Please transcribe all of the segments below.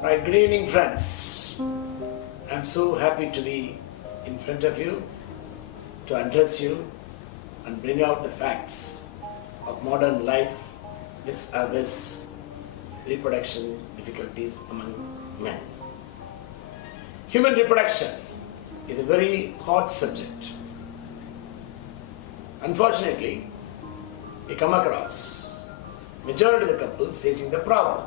Right, good evening friends. I'm so happy to be in front of you to address you and bring out the facts of modern life with reproduction difficulties among men. Human reproduction is a very hot subject. Unfortunately, we come across majority of the couples facing the problem.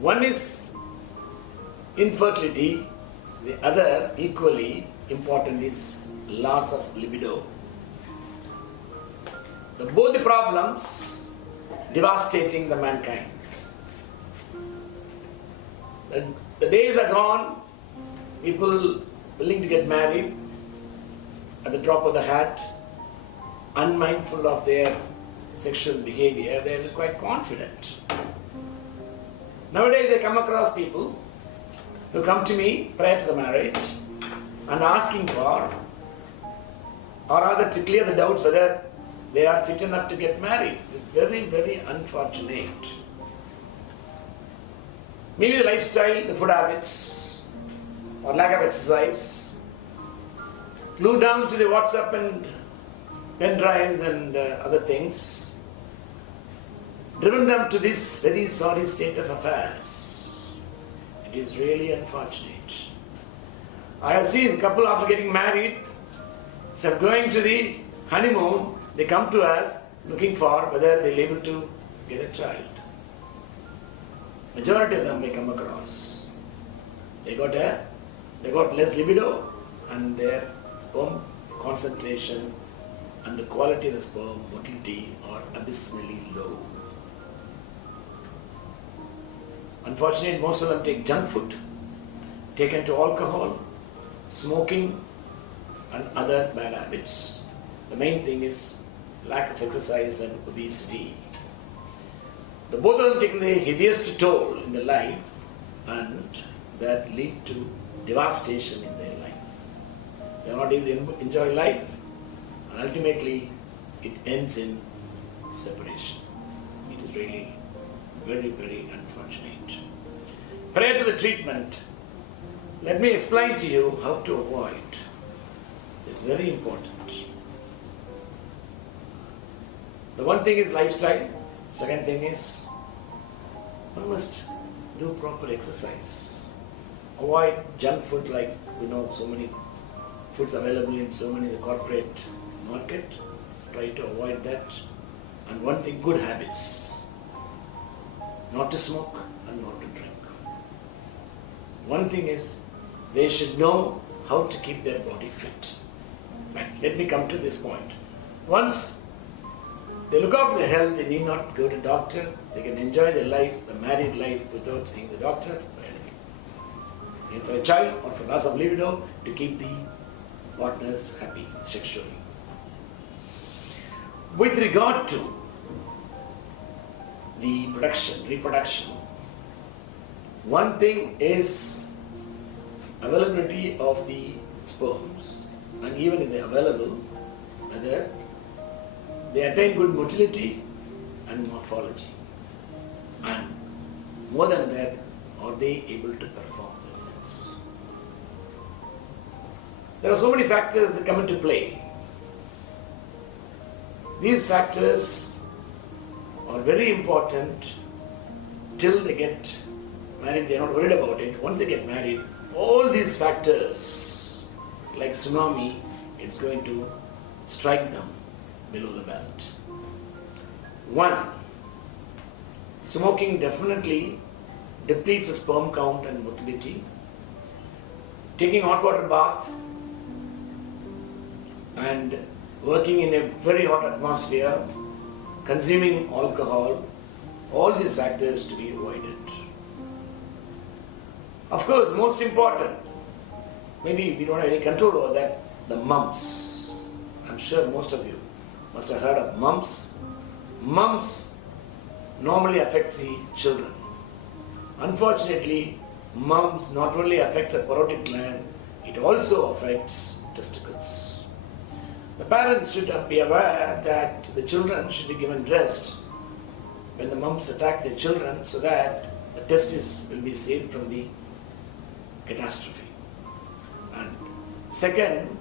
One is infertility, the other equally important is loss of libido. Both the problems devastating the mankind. The days are gone, people willing to get married at the drop of the hat, unmindful of their sexual behavior, they are quite confident. Nowadays I come across people who come to me prior to the marriage and asking for, or rather to clear the doubts whether they are fit enough to get married. This is very, very unfortunate. Maybe the lifestyle, the food habits, or lack of exercise, glued down to the WhatsApp and pen drives and other things, driven them to this very sorry state of affairs. It is really unfortunate. I have seen a couple after getting married, instead of going to the honeymoon, they come to us looking for whether they are able to get a child. Majority of them may come across. They got less libido and their sperm concentration and the quality of the sperm motility are abysmally low. Unfortunately, most of them take junk food, taken to alcohol, smoking and other bad habits. The main thing is lack of exercise and obesity. Both of them taking the heaviest toll in their life and that lead to devastation in their life. They are not able to enjoy life and ultimately it ends in separation. It is really very, very unfortunate. Prior to the treatment, let me explain to you how to avoid. It's very important. The one thing is lifestyle. Second thing is one must do proper exercise. Avoid junk food like so many foods available in so many in the corporate market. Try to avoid that. And one thing, good habits. Not to smoke and not to drink. One thing is they should know how to keep their body fit. But let me come to this point. Once they look after their health, they need not go to doctor. They can enjoy their life, the married life, without seeing the doctor for anything. And for a child or for loss of libido, to keep the partners happy sexually. With regard to the reproduction, one thing is availability of the sperms, and even if they are available, whether they attain good motility and morphology, and more than that, are they able to perform the sex? There are so many factors that come into play. These factors are very important till they get married. They are not worried about it. Once they get married, all these factors, like tsunami, it's going to strike them below the belt. One, smoking definitely depletes the sperm count and motility. Taking hot water bath and working in a very hot atmosphere, consuming alcohol, all these factors to be avoided. Of course, most important, maybe we don't have any control over that, the mumps. I'm sure most of you must have heard of mumps. Mumps normally affects the children. Unfortunately, mumps not only affects the parotid gland, it also affects testicles. The parents should be aware that the children should be given rest when the mumps attack their children, so that the testis will be saved from the catastrophe. And second,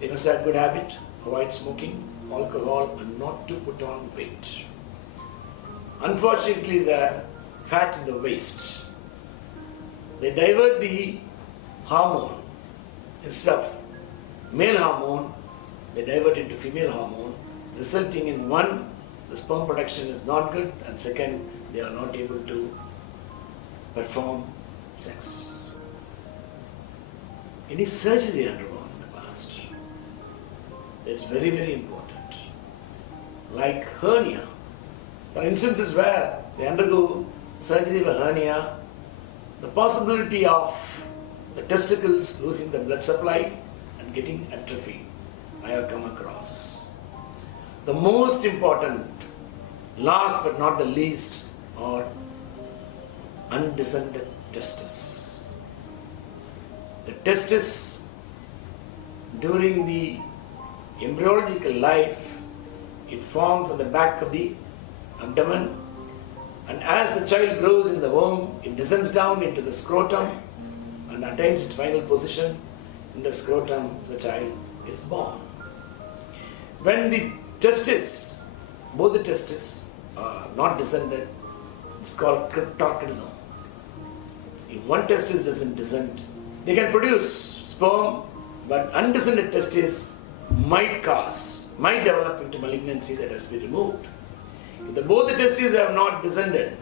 they must have good habit, avoid smoking, alcohol, and not to put on weight. Unfortunately, the fat in the waist, they divert the hormone. Instead of male hormone, they divert into female hormone, resulting in one, the sperm production is not good, and second, they are not able to perform sex. Any surgery undergone in the past, that's very, very important. Like hernia. For instances where they undergo surgery of a hernia, the possibility of the testicles losing the blood supply and getting atrophy, I have come across. The most important, last but not the least, are undescended testes. The testis during the embryological life, it forms on the back of the abdomen, and as the child grows in the womb, it descends down into the scrotum and attains its final position in the scrotum. The child is born. When the testis, both the testes are not descended, it's called cryptorchidism. If one testis doesn't descend, they can produce sperm, but undescended testis might develop into malignancy that has to be removed. If both the testes have not descended,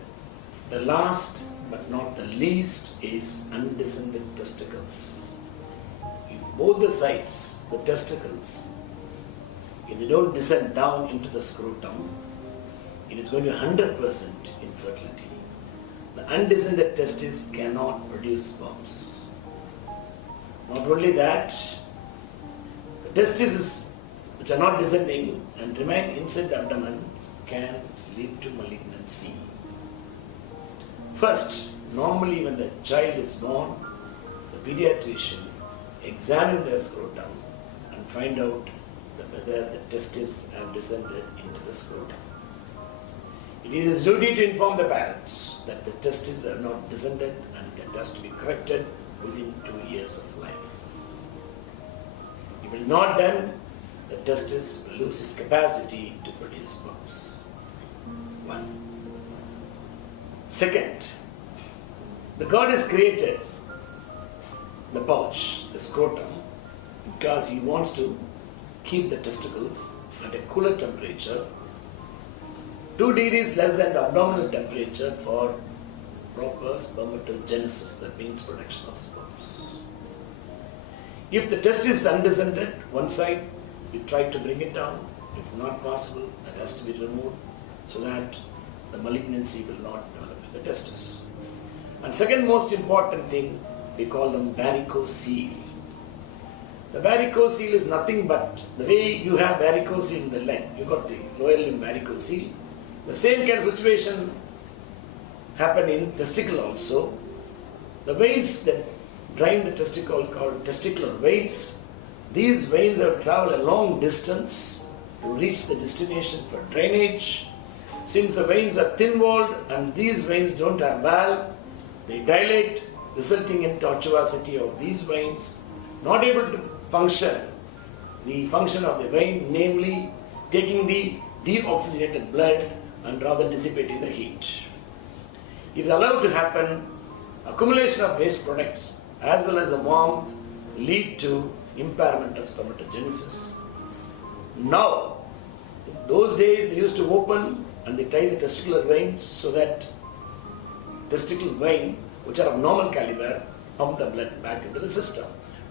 the last but not the least is undescended testicles. If both the sides, the testicles, if they don't descend down into the scrotum, it is going to be 100% infertility. The undescended testis cannot produce sperms. Not only that, the testes which are not descending and remain inside the abdomen can lead to malignancy. First, normally when the child is born, the pediatrician examines the scrotum and find out whether the testes have descended into the scrotum. It is his duty to inform the parents that the testes are not descended and that has to be corrected within 2 years of life. If it is not done, the testis will lose its capacity to produce sperms. One. Second, the God has created the pouch, the scrotum, because He wants to keep the testicles at a cooler temperature, 2 degrees less than the abdominal temperature, for proper spermatogenesis, that means production of sperms. If the testis is undescended, one side, we try to bring it down. If not possible, that has to be removed so that the malignancy will not develop in the testis. And second most important thing, we call them varicocele. The varicocele is nothing but the way you have varicocele in the leg, you got the lower limb varicocele. The same kind of situation happen in testicle also. The veins that drain the testicle called testicular veins. These veins have traveled a long distance to reach the destination for drainage. Since the veins are thin-walled and these veins don't have valve, they dilate, resulting in tortuosity of these veins, not able to function. The function of the vein, namely taking the deoxygenated blood and rather dissipating the heat. It is allowed to happen. Accumulation of waste products as well as the warmth lead to impairment of spermatogenesis. Now, those days they used to open and they tie the testicular veins so that testicular vein, which are of normal caliber, pump the blood back into the system.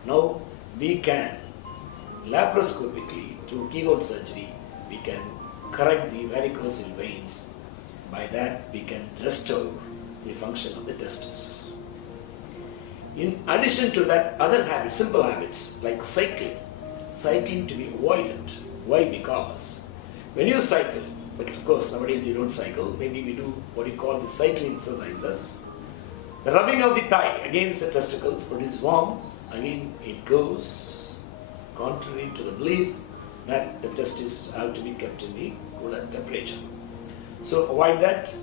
Now we can laparoscopically, through keyhole surgery, we can correct the varicocele veins. By that we can restore the function of the testis. In addition to that, other habits, simple habits like cycling to be avoided. Why? Because when you cycle, but of course nowadays we don't cycle, maybe we do what we call the cycling exercises. The rubbing of the thigh against the testicles produces warmth. Again, it goes contrary to the belief that the testes have to be kept in the cooler temperature. So avoid that.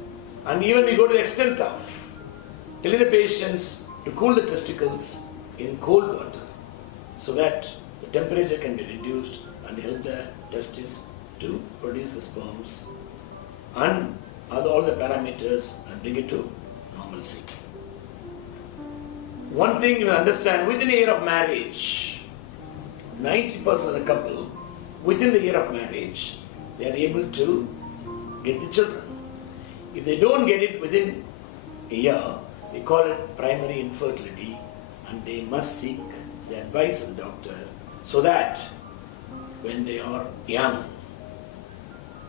And even we go to the extent of telling the patients to cool the testicles in cold water so that the temperature can be reduced and help the testes to produce the sperms and all the parameters and bring it to normalcy. One thing you understand, within a year of marriage, 90% of the couple, within the year of marriage, they are able to get the children. If they don't get it within a year, they call it primary infertility, and they must seek the advice of the doctor so that when they are young,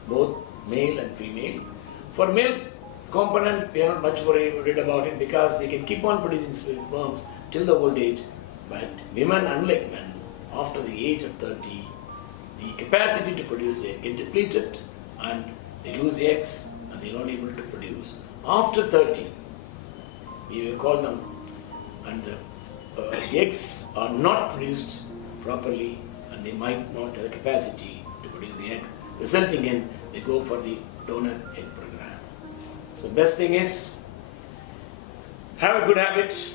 both male and female, for male component, we are not much worried about it because they can keep on producing sperms till the old age. But women, unlike men, after the age of 30, the capacity to produce egg get depleted and they lose eggs and they are not able to produce. After 30, we will call them, and the eggs are not produced properly and they might not have the capacity to produce the egg, resulting in they go for the donor egg program. So best thing is, have a good habit.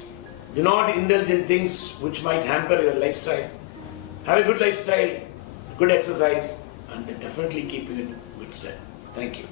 Do not indulge in things which might hamper your lifestyle. Have a good lifestyle, good exercise, and they definitely keep you in good stead. Thank you.